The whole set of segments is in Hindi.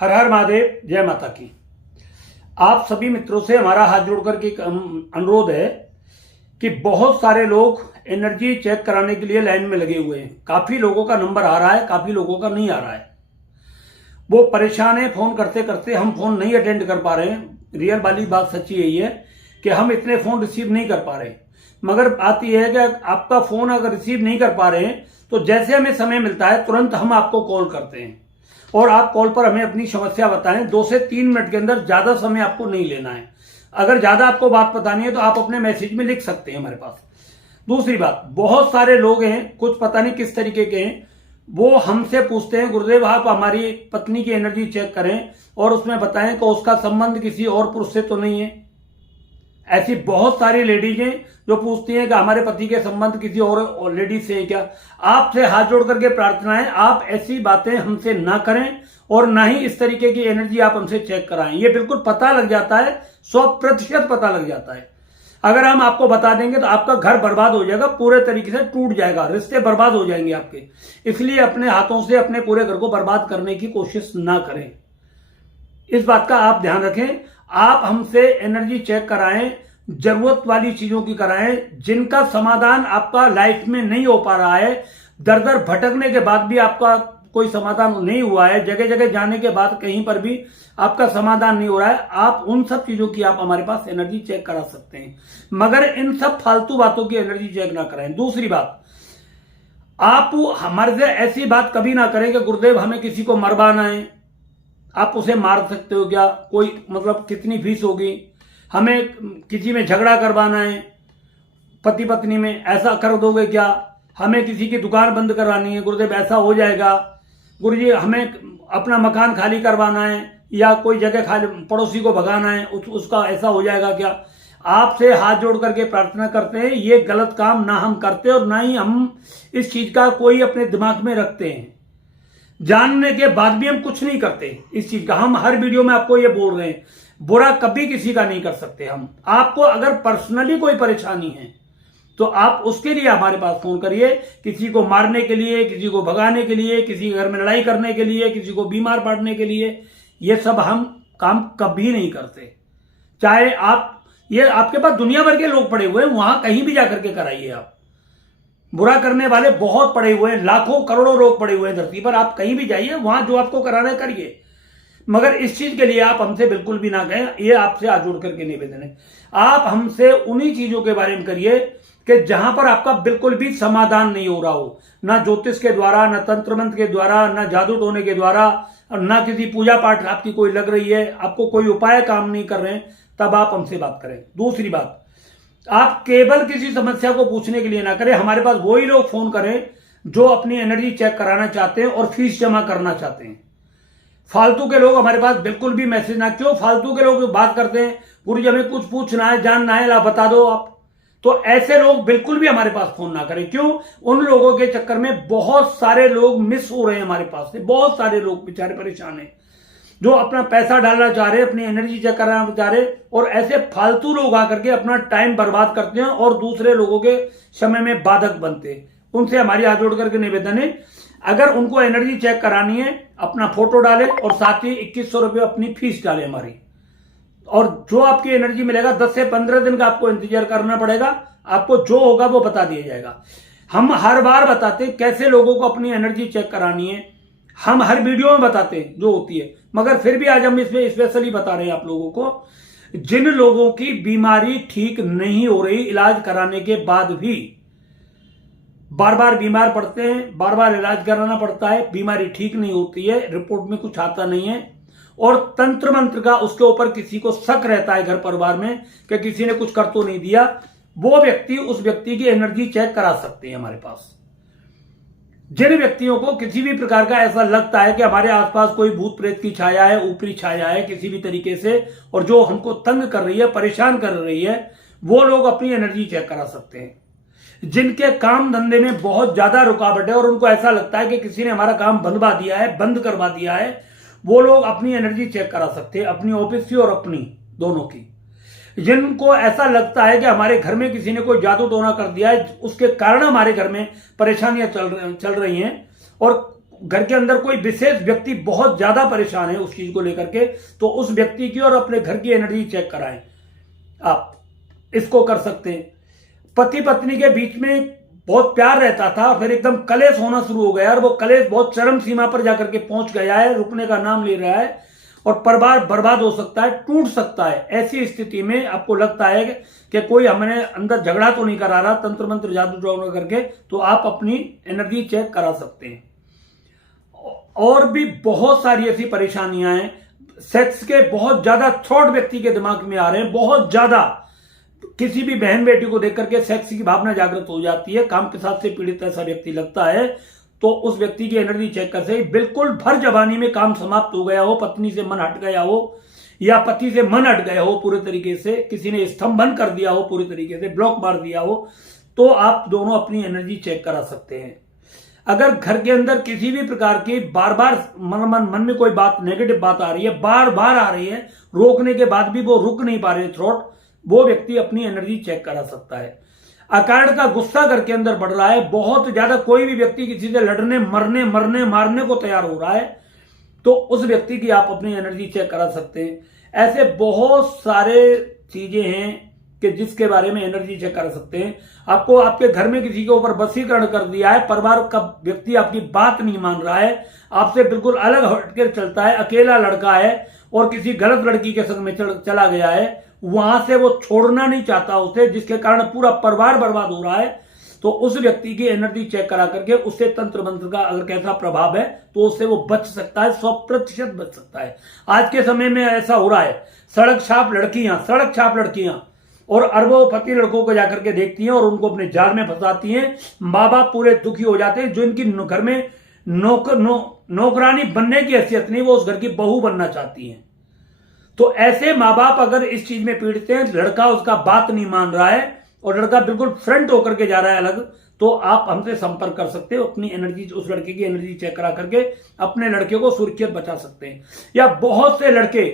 हर हर महादेव, जय माता की। आप सभी मित्रों से हमारा हाथ जोड़कर के अनुरोध है कि बहुत सारे लोग एनर्जी चेक कराने के लिए लाइन में लगे हुए हैं। काफी लोगों का नंबर आ रहा है, काफी लोगों का नहीं आ रहा है। वो परेशान है, फोन करते करते हम फोन नहीं अटेंड कर पा रहे हैं। रियल वाली बात सच्ची यही है कि हम इतने फोन रिसीव नहीं कर पा रहे। मगर बात यह है कि आपका फोन अगर रिसीव नहीं कर पा रहे हैं तो जैसे हमें समय मिलता है तुरंत हम आपको कॉल करते हैं और आप कॉल पर हमें अपनी समस्या बताएं। 2 से 3 मिनट के अंदर ज्यादा समय आपको नहीं लेना है। अगर ज्यादा आपको बात बतानी है तो आप अपने मैसेज में लिख सकते हैं हमारे पास। दूसरी बात, बहुत सारे लोग हैं, कुछ पता नहीं किस तरीके के हैं, वो हमसे पूछते हैं गुरुदेव आप हमारी पत्नी की एनर्जी चेक करें और उसमें बताएं कि उसका संबंध किसी और पुरुष से तो नहीं है। ऐसी बहुत सारी लेडीज हैं जो पूछती हैं कि हमारे पति के संबंध किसी और लेडीज से है क्या। आपसे हाथ जोड़ करके प्रार्थना है, आप ऐसी बातें हमसे ना करें और ना ही इस तरीके की एनर्जी आप हमसे चेक कराएं। ये बिल्कुल पता लग जाता है, 100% पता लग जाता है। अगर हम आपको बता देंगे तो आपका घर बर्बाद हो जाएगा, पूरे तरीके से टूट जाएगा, रिश्ते बर्बाद हो जाएंगे आपके। इसलिए अपने हाथों से अपने पूरे घर को बर्बाद करने की कोशिश ना करें। इस बात का आप ध्यान रखें। आप हमसे एनर्जी चेक कराएं, जरूरत वाली चीजों की कराएं जिनका समाधान आपका लाइफ में नहीं हो पा रहा है। दर दर भटकने के बाद भी आपका कोई समाधान नहीं हुआ है, जगह जगह जाने के बाद कहीं पर भी आपका समाधान नहीं हो रहा है, आप उन सब चीजों की आप हमारे पास एनर्जी चेक करा सकते हैं। मगर इन सब फालतू बातों की एनर्जी चेक ना कराएं। दूसरी बात, आप हमारे से ऐसी बात कभी ना करें कि गुरुदेव हमें किसी को मरवाना है, आप उसे मार सकते हो क्या, कोई मतलब कितनी फीस होगी, हमें किसी में झगड़ा करवाना है पति पत्नी में, ऐसा कर दोगे क्या, हमें किसी की दुकान बंद करवानी है गुरुदेव ऐसा हो जाएगा, गुरुजी हमें अपना मकान खाली करवाना है या कोई जगह खाली पड़ोसी को भगाना है उसका ऐसा हो जाएगा क्या। आपसे हाथ जोड़ करके प्रार्थना करते हैं, ये गलत काम ना हम करते और ना ही हम इस चीज का कोई अपने दिमाग में रखते हैं। जानने के बाद भी हम कुछ नहीं करते इस चीज का। हम हर वीडियो में आपको ये बोल रहे हैं, बुरा कभी किसी का नहीं कर सकते हम। आपको अगर पर्सनली कोई परेशानी है तो आप उसके लिए हमारे पास फोन करिए। किसी को मारने के लिए, किसी को भगाने के लिए, किसी के घर में लड़ाई करने के लिए, किसी को बीमार पड़ने के लिए, ये सब हम काम कभी नहीं करते। चाहे आप ये आपके पास दुनिया भर के लोग पड़े हुए हैं, वहां कहीं भी जाकर के कराइए। आप बुरा करने वाले बहुत पड़े हुए हैं, लाखों करोड़ों लोग पड़े हुए हैं धरती पर, आप कहीं भी जाइए, वहां जो आपको कराना है करिए। मगर इस चीज के लिए आप हमसे बिल्कुल भी ना कहें, ये आपसे हाथ जोड़ करके निवेदन है। आप हमसे उन्हीं चीजों के बारे में करिए कि जहां पर आपका बिल्कुल भी समाधान नहीं हो रहा हो, ना ज्योतिष के द्वारा, ना तंत्र मंत्र के द्वारा, ना जादू टोने के द्वारा, और ना किसी पूजा पाठ आपकी कोई लग रही है, आपको कोई उपाय काम नहीं कर रहे हैं, तब आप हमसे बात करें। दूसरी बात, आप केवल किसी समस्या को पूछने के लिए ना करें। हमारे पास वही लोग फोन करें जो अपनी एनर्जी चेक कराना चाहते हैं और फीस जमा करना चाहते हैं। फालतू के लोग हमारे पास बिल्कुल भी मैसेज ना। क्यों फालतू के लोग बात करते हैं, गुरुजी हमें कुछ पूछना है, जानना है, ला बता दो आप, तो ऐसे लोग बिल्कुल भी हमारे पास फोन ना करें। क्यों, उन लोगों के चक्कर में बहुत सारे लोग मिस हो रहे हैं हमारे पास से। बहुत सारे लोग बेचारे परेशान हैं जो अपना पैसा डालना चाह रहे हैं, अपनी एनर्जी चेक कराना चाह रहे हैं, और ऐसे फालतू लोग आकर के अपना टाइम बर्बाद करते हैं और दूसरे लोगों के समय में बाधक बनते हैं। उनसे हमारी हाथ जोड़ करके निवेदन है, अगर उनको एनर्जी चेक करानी है अपना फोटो डालें और साथ ही 2100 रुपये अपनी फीस डालें हमारी, और जो आपकी एनर्जी मिलेगा 10 से 15 दिन का आपको इंतजार करना पड़ेगा। आपको जो होगा वो बता दिया जाएगा। हम हर बार बताते हैं कैसे लोगों को अपनी एनर्जी चेक करानी है, हम हर वीडियो में बताते हैं जो होती है, मगर फिर भी आज हम इसमें स्पेशली बता रहे हैं आप लोगों को। जिन लोगों की बीमारी ठीक नहीं हो रही, इलाज कराने के बाद भी बार बार बीमार पड़ते हैं, बार बार इलाज कराना पड़ता है, बीमारी ठीक नहीं होती है, रिपोर्ट में कुछ आता नहीं है, और तंत्र मंत्र का उसके ऊपर किसी को शक रहता है घर परिवार में कि किसी ने कुछ कर तो नहीं दिया, वो व्यक्ति उस व्यक्ति की एनर्जी चेक करा सकते हैं हमारे पास। जिन व्यक्तियों को किसी भी प्रकार का ऐसा लगता है कि हमारे आसपास कोई भूत प्रेत की छाया है, ऊपरी छाया है किसी भी तरीके से, और जो हमको तंग कर रही है, परेशान कर रही है, वो लोग अपनी एनर्जी चेक करा सकते हैं। जिनके काम धंधे में बहुत ज्यादा रुकावट है और उनको ऐसा लगता है कि किसी ने हमारा काम बंदवा दिया है, बंद करवा दिया है, वो लोग अपनी एनर्जी चेक करा सकते हैं, अपनी ऑफिस की और अपनी दोनों की। जिनको ऐसा लगता है कि हमारे घर में किसी ने कोई जादू टोना कर दिया है, उसके कारण हमारे घर में परेशानियां चल रही हैं, और घर के अंदर कोई विशेष व्यक्ति बहुत ज्यादा परेशान है उस चीज को लेकर के, तो उस व्यक्ति की और अपने घर की एनर्जी चेक कराएं। आप इसको कर सकते हैं। पति पत्नी के बीच में बहुत प्यार रहता था, फिर एकदम कलेश होना शुरू हो गया और वो कलेश बहुत चरम सीमा पर जाकर के पहुंच गया है, रुकने का नाम ले रहा है और परिवार बर्बाद हो सकता है, टूट सकता है। ऐसी स्थिति में आपको लगता है कि कोई हमारे अंदर झगड़ा तो नहीं करा रहा तंत्र मंत्र जादू टोना करके, तो आप अपनी एनर्जी चेक करा सकते हैं। और भी बहुत सारी ऐसी परेशानियां हैं। सेक्स के बहुत ज्यादा थॉट व्यक्ति के दिमाग में आ रहे हैं, बहुत ज्यादा। किसी भी बहन बेटी को देख करके सेक्स की भावना जागृत हो जाती है, काम के साथ से पीड़ित ऐसा व्यक्ति लगता है, तो उस व्यक्ति की एनर्जी चेक कर से बिल्कुल भर जवानी में काम समाप्त हो गया हो, पत्नी से मन हट गया हो या पति से मन हट गया हो पूरे तरीके से, किसी ने स्तंभन कर दिया हो पूरी तरीके से, ब्लॉक मार दिया हो, तो आप दोनों अपनी एनर्जी चेक करा सकते हैं। अगर घर के अंदर किसी भी प्रकार की बार बार मन में कोई बात नेगेटिव बात आ रही है, बार बार आ रही है, रोकने के बाद भी वो रुक नहीं पा रहे थ्रॉट, वो व्यक्ति अपनी एनर्जी चेक करा सकता है। अकारण का गुस्सा घर के अंदर बढ़ रहा है, बहुत ज्यादा कोई भी व्यक्ति किसी से लड़ने मरने मारने को तैयार हो रहा है, तो उस व्यक्ति की आप अपनी एनर्जी चेक करा सकते हैं। ऐसे बहुत सारे चीजें हैं कि जिसके बारे में एनर्जी चेक कर सकते हैं। आपको आपके घर में किसी के ऊपर वशीकरण कर दिया है, परिवार का व्यक्ति आपकी बात नहीं मान रहा है, आपसे बिल्कुल अलग हटकर चलता है, अकेला लड़का है और किसी गलत लड़की के संग में चला गया है, वहां से वो छोड़ना नहीं चाहता उसे, जिसके कारण पूरा परिवार बर्बाद हो रहा है, तो उस व्यक्ति की एनर्जी चेक करा करके उससे तंत्र मंत्र का अगर कैसा प्रभाव है तो उससे वो बच सकता है, 100% बच सकता है। आज के समय में ऐसा हो रहा है, सड़क छाप लड़कियां और अरबों-पति लड़कों को जाकर के देखती हैं और उनको अपने जाल में फंसाती हैं। माँ बाप पूरे दुखी हो जाते हैं, जो इनकी घर में नौकरानी बनने की हैसियत नहीं, वो उस घर की बहू बनना चाहती हैं। तो ऐसे माँ बाप अगर इस चीज में पीड़ित हैं, लड़का उसका बात नहीं मान रहा है और लड़का बिल्कुल फ्रंट होकर के जा रहा है अलग, तो आप हमसे संपर्क कर सकते हो, अपनी एनर्जी, उस लड़के की एनर्जी चेक करा करके अपने लड़के को सुरक्षित बचा सकते हैं। या बहुत से लड़के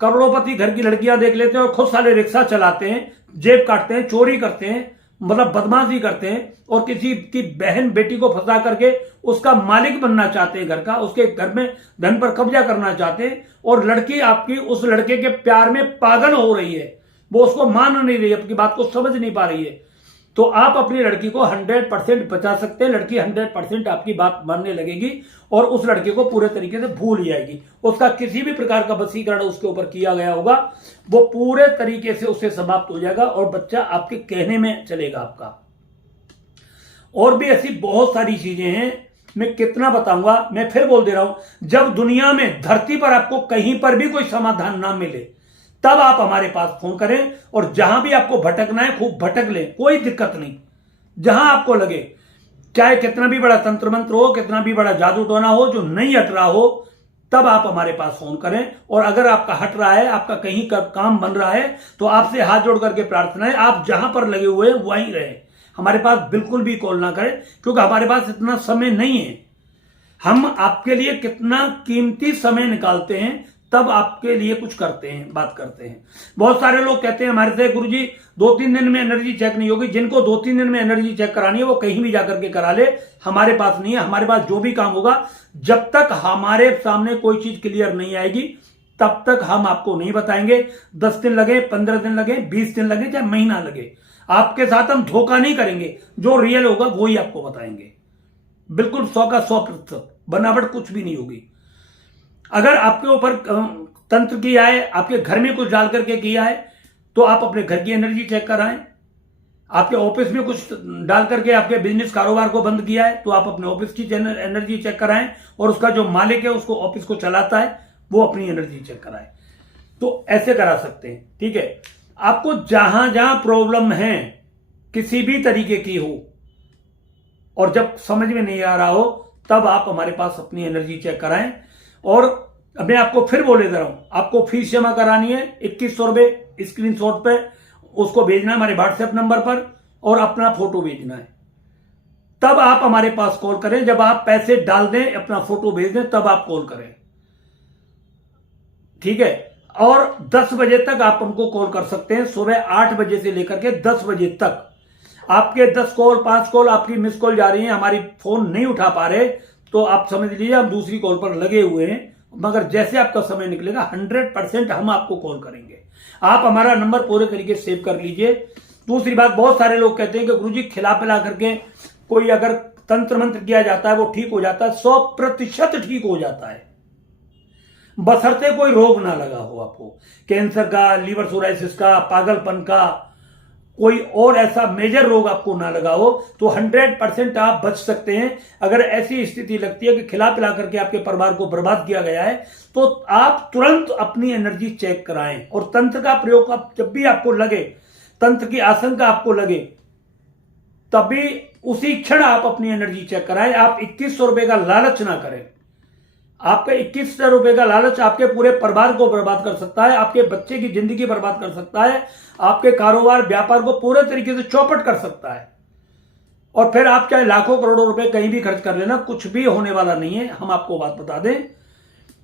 करोड़ोंपति घर की लड़कियां देख लेते हैं और खुद सारे रिक्शा चलाते हैं, जेब काटते हैं, चोरी करते हैं, मतलब बदमाशी करते हैं और किसी की बहन बेटी को फंसा करके उसका मालिक बनना चाहते हैं घर का, उसके घर में धन पर कब्जा करना चाहते हैं और लड़की आपकी उस लड़के के प्यार में पागल हो रही है, वो उसको मान नहीं रही है, आपकी बात को समझ नहीं पा रही है, तो आप अपनी लड़की को 100% बचा सकते हैं। लड़की 100% आपकी बात मानने लगेगी और उस लड़के को पूरे तरीके से भूल जाएगी। उसका किसी भी प्रकार का वशीकरण उसके ऊपर किया गया होगा वो पूरे तरीके से उससे समाप्त हो जाएगा और बच्चा आपके कहने में चलेगा आपका। और भी ऐसी बहुत सारी चीजें हैं, मैं कितना बताऊंगा, मैं फिर बोल दे रहा हूं, जब दुनिया में धरती पर आपको कहीं पर भी कोई समाधान ना मिले तब आप हमारे पास फोन करें और जहां भी आपको भटकना है खूब भटक लें, कोई दिक्कत नहीं। जहां आपको लगे, चाहे कितना भी बड़ा तंत्र मंत्र हो, कितना भी बड़ा जादू टोना हो जो नहीं हट रहा हो, तब आप हमारे पास फोन करें। और अगर आपका हट रहा है, आपका कहीं का काम बन रहा है, तो आपसे हाथ जोड़ करके प्रार्थना है, आप जहां पर लगे हुए हैं वहीं रहे, हमारे पास बिल्कुल भी कॉल ना करें, क्योंकि हमारे पास इतना समय नहीं है। हम आपके लिए कितना कीमती समय निकालते हैं, तब आपके लिए कुछ करते हैं, बात करते हैं। बहुत सारे लोग कहते हैं हमारे से, गुरुजी 2-3 दिन में एनर्जी चेक नहीं होगी। जिनको 2-3 दिन में एनर्जी चेक करानी है वो कहीं भी जाकर के करा ले, हमारे पास नहीं है। हमारे पास जो भी काम होगा, जब तक हमारे सामने कोई चीज क्लियर नहीं आएगी तब तक हम आपको नहीं बताएंगे। 10 दिन लगे, 15 दिन लगे, 20 दिन लगे, चाहे महीना लगे, आपके साथ हम धोखा नहीं करेंगे। जो रियल होगा वो ही आपको बताएंगे, बिल्कुल 100 का 100%, बनावट कुछ भी नहीं होगी। अगर आपके ऊपर तंत्र किया है, आपके घर में कुछ डाल करके किया है, तो आप अपने घर की एनर्जी चेक कराएं। आपके ऑफिस में कुछ डाल करके आपके बिजनेस कारोबार को बंद किया है, तो आप अपने ऑफिस की एनर्जी चेक कराएं और उसका जो मालिक है, उसको ऑफिस को चलाता है, वो अपनी एनर्जी चेक कराए। तो ऐसे करा सकते हैं, ठीक है। आपको जहां जहां प्रॉब्लम है, किसी भी तरीके की हो, और जब समझ में नहीं आ रहा हो, तब आप हमारे पास अपनी एनर्जी चेक कराएं। और मैं आपको फिर बोले दे रहा हूं, आपको फीस जमा करानी है 2100 रुपए, स्क्रीनशॉट पे उसको भेजना है हमारे व्हाट्सएप नंबर पर और अपना फोटो भेजना है। तब आप हमारे पास कॉल करें, जब आप पैसे डाल दें, अपना फोटो भेज दें, तब आप कॉल करें, ठीक है। और 10 बजे तक आप हमको कॉल कर सकते हैं, सुबह 8 बजे से लेकर के 10 बजे तक। आपके 10 कॉल, 5 कॉल आपकी मिस कॉल जा रही है, हमारी फोन नहीं उठा पा रहे, तो आप समझ लीजिए हम दूसरी कॉल पर लगे हुए हैं, मगर जैसे आपका समय निकलेगा 100% हम आपको कॉल करेंगे। आप हमारा नंबर पूरे तरीके से सेव कर लीजिए। दूसरी बात, बहुत सारे लोग कहते हैं कि गुरुजी खिला पिला करके कोई अगर तंत्र मंत्र किया जाता है वो ठीक हो जाता है। 100% ठीक हो जाता है, बशर्ते कोई रोग ना लगा हो आपको, कैंसर का, लीवर सोराइसिस का, पागलपन का, कोई और ऐसा मेजर रोग आपको ना लगा हो, तो 100% आप बच सकते हैं। अगर ऐसी स्थिति लगती है कि खिला पिला करके आपके परिवार को बर्बाद किया गया है, तो आप तुरंत अपनी एनर्जी चेक कराएं। और तंत्र का प्रयोग जब भी आपको लगे, तंत्र की आशंका आपको लगे, तभी उसी क्षण आप अपनी एनर्जी चेक कराएं। आप 2100 रुपए का लालच ना करें। आपका 2100 रुपए का लालच आपके पूरे परिवार को बर्बाद कर सकता है, आपके बच्चे की जिंदगी बर्बाद कर सकता है, आपके कारोबार व्यापार को पूरे तरीके से चौपट कर सकता है। और फिर आप चाहे लाखों करोड़ों रुपए कहीं भी खर्च कर लेना, कुछ भी होने वाला नहीं है। हम आपको बात बता दें,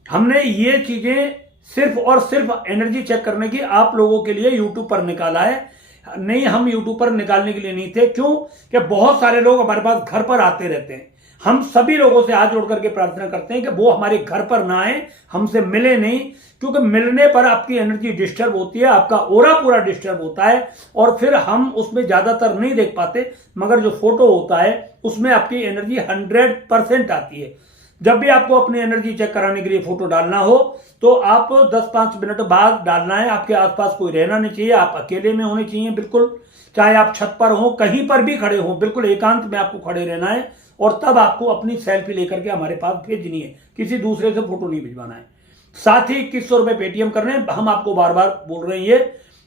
हमने ये चीजें सिर्फ और सिर्फ एनर्जी चेक करने की आप लोगों के लिए यूट्यूब पर निकाला है। नहीं, हम यूट्यूब पर निकालने के लिए नहीं थे। क्यों? कि बहुत सारे लोग हमारे पास घर पर आते रहते हैं। हम सभी लोगों से हाथ जोड़ करके प्रार्थना करते हैं कि वो हमारे घर पर ना आए, हमसे मिले नहीं, क्योंकि मिलने पर आपकी एनर्जी डिस्टर्ब होती है, आपका ओरा पूरा डिस्टर्ब होता है, और फिर हम उसमें ज्यादातर नहीं देख पाते। मगर जो फोटो होता है उसमें आपकी एनर्जी 100% आती है। जब भी आपको अपनी एनर्जी चेक कराने के लिए फोटो डालना हो तो आप 10-5 मिनट बाद डालना है। आपके आसपास कोई रहना नहीं चाहिए, आप अकेले में होने चाहिए बिल्कुल। चाहे आप छत पर हो, कहीं पर भी खड़े हो, बिल्कुल एकांत में आपको खड़े रहना है। और तब आपको अपनी सेल्फी लेकर के हमारे पास भेजनी है, किसी दूसरे से फोटो नहीं भिजवाना है। साथ ही 2100 रुपए पेटीएम करने हैं। हम आपको बार बार बोल रहे हैं ये,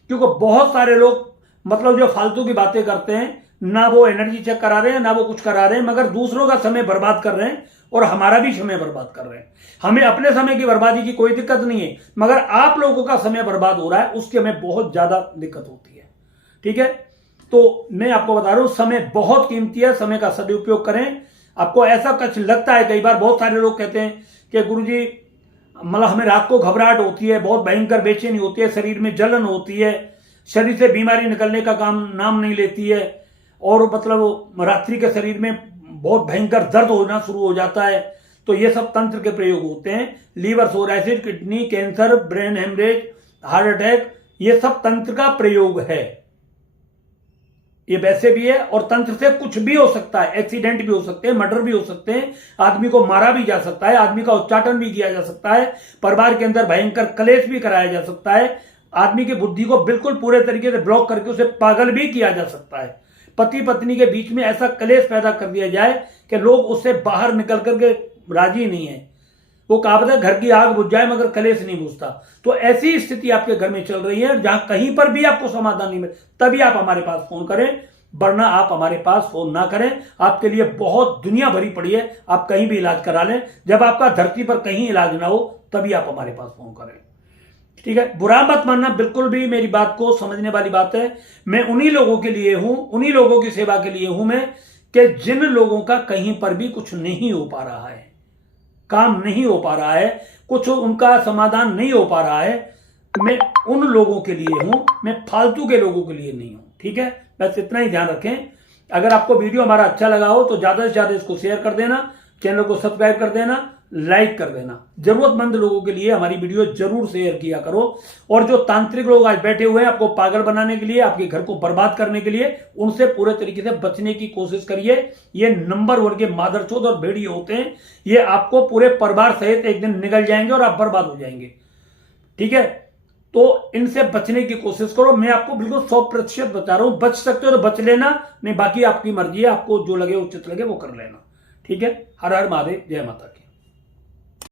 क्योंकि बहुत सारे लोग मतलब जो फालतू की बातें करते हैं, ना वो एनर्जी चेक करा रहे हैं, ना वो कुछ करा रहे हैं, मगर दूसरों का समय बर्बाद कर रहे हैं और हमारा भी समय बर्बाद कर रहे हैं। हमें अपने समय की बर्बादी की कोई दिक्कत नहीं है, मगर आप लोगों का समय बर्बाद हो रहा है, उसकी हमें बहुत ज्यादा दिक्कत होती है। ठीक है, तो मैं आपको बता रहा हूं, समय बहुत कीमती है, समय का सदुपयोग करें। आपको ऐसा कुछ लगता है, कई बार बहुत सारे लोग कहते हैं कि गुरुजी मतलब हमें रात को घबराहट होती है, बहुत भयंकर बेचैनी होती है, शरीर में जलन होती है, शरीर से बीमारी निकलने का काम नाम नहीं लेती है, और मतलब रात्रि के शरीर में बहुत भयंकर दर्द होना शुरू हो जाता है। तो ये सब तंत्र के प्रयोग होते हैं। Liver psoriasis, kidney cancer, brain haemorrhage, heart attack, ये सब तंत्र का प्रयोग है। ये वैसे भी है, और तंत्र से कुछ भी हो सकता है, एक्सीडेंट भी हो सकते हैं, मर्डर भी हो सकते हैं, आदमी को मारा भी जा सकता है, आदमी का उच्चाटन भी किया जा सकता है, परिवार के अंदर भयंकर कलेश भी कराया जा सकता है, आदमी की बुद्धि को बिल्कुल पूरे तरीके से ब्लॉक करके उसे पागल भी किया जा सकता है। पति पत्नी के बीच में ऐसा कलेश पैदा कर दिया जाए कि लोग उससे बाहर निकल करके राजी नहीं है। वो कहावत है, घर की आग बुझ जाए मगर कलेश नहीं बुझता। तो ऐसी स्थिति आपके घर में चल रही है, जहां कहीं पर भी आपको समाधान नहीं मिले, तभी आप हमारे पास फोन करें, वरना आप हमारे पास फोन ना करें। आपके लिए बहुत दुनिया भरी पड़ी है, आप कहीं भी इलाज करा लें। जब आपका धरती पर कहीं इलाज ना हो, तभी आप हमारे पास फोन करें। ठीक है, बुरा मत मानना, बिल्कुल भी मेरी बात को समझने वाली बात है। मैं उन्हीं लोगों के लिए हूं, उन्हीं लोगों की सेवा के लिए हूं मैं, कि जिन लोगों का कहीं पर भी कुछ नहीं हो पा रहा है, काम नहीं हो पा रहा है, कुछ उनका समाधान नहीं हो पा रहा है, मैं उन लोगों के लिए हूं, मैं फालतू के लोगों के लिए नहीं हूं। ठीक है, बस इतना ही ध्यान रखें। अगर आपको वीडियो हमारा अच्छा लगा हो तो ज्यादा से ज्यादा इसको शेयर कर देना, चैनल को सब्सक्राइब कर देना, लाइक कर देना। जरूरतमंद लोगों के लिए हमारी वीडियो जरूर शेयर किया करो। और जो तांत्रिक लोग आज बैठे हुए हैं आपको पागल बनाने के लिए, आपके घर को बर्बाद करने के लिए, उनसे पूरे तरीके से बचने की कोशिश करिए। ये नंबर 1 के मादरचोद और भेड़िए होते हैं, ये आपको पूरे परिवार सहित एक दिन निगल जाएंगे और आप बर्बाद हो जाएंगे। ठीक है, तो इनसे बचने की कोशिश करो। मैं आपको बिल्कुल 100% बता रहा हूं, बच सकते हो तो बच लेना, नहीं बाकी आपकी मर्जी है, आपको जो लगे उचित लगे वो कर लेना। ठीक है, हर हर महादेव, जय माता की।